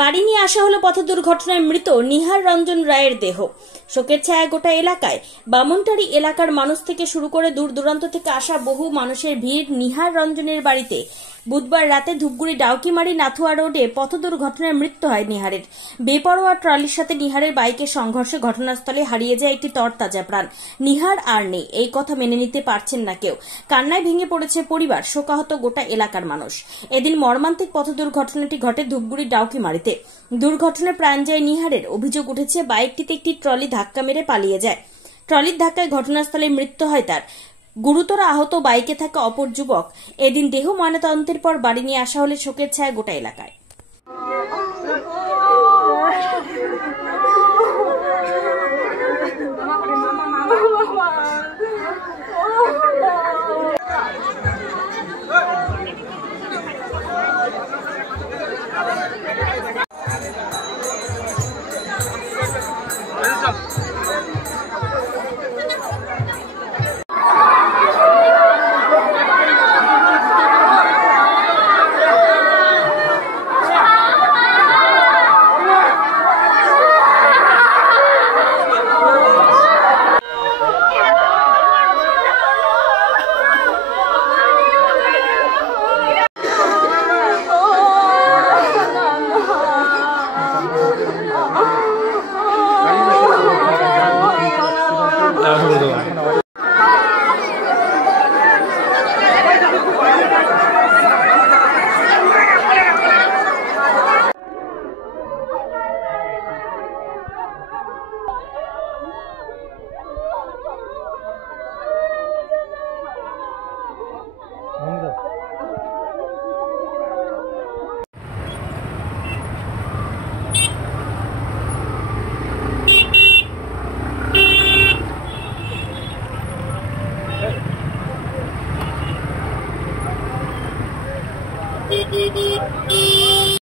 বাড়ি নিয়ে আসা হলো পথ দুর্ঘটনায় মৃত নিহার রঞ্জন রায়ের দেহ। শোকের ছায়া গোটা এলাকায়। বামনটারি এলাকার মানুষ থেকে শুরু করে দূর দূরান্ত থেকে আসা বহু মানুষের ভিড় নিহার রঞ্জনের বাড়িতে। বুধবার রাতে ধূপগুড়ি ডাউকিমারি নাথুয়া রোডে পথ দুর্ঘটনায় মৃত্যু হয় নিহারের। বেপরোয়া ট্রলির সাথে নিহারের বাইকের সংঘর্ষে ঘটনাস্থলে হারিয়ে যায় একটি তরতাজা প্রাণ। নিহার আর নেই, এই কথা মেনে নিতে পারছেন না কেউ। কান্নায় ভেঙে পড়েছে পরিবার, শোকাহত গোটা এলাকার মানুষ। এদিন মর্মান্তিক পথ দুর্ঘটনাটি ঘটে ধূপগুড়ি ডাউকিমারিতে। দুর্ঘটনায় প্রাণ যায় নিহারের। অভিযোগ উঠেছে বাইকটিতে একটি ট্রলি ধাক্কা মেরে পালিয়ে যায়। ট্রলির ধাক্কায় ঘটনাস্থলে মৃত্যু হয় তার। গুরুতর আহত বাইকে থাকা অপর যুবক। এদিন দেহ ময়নাতদন্তের পর বাড়ি নিয়ে আসা হলে শোকের ছায়া গোটা এলাকায়। Beep beep beep beep.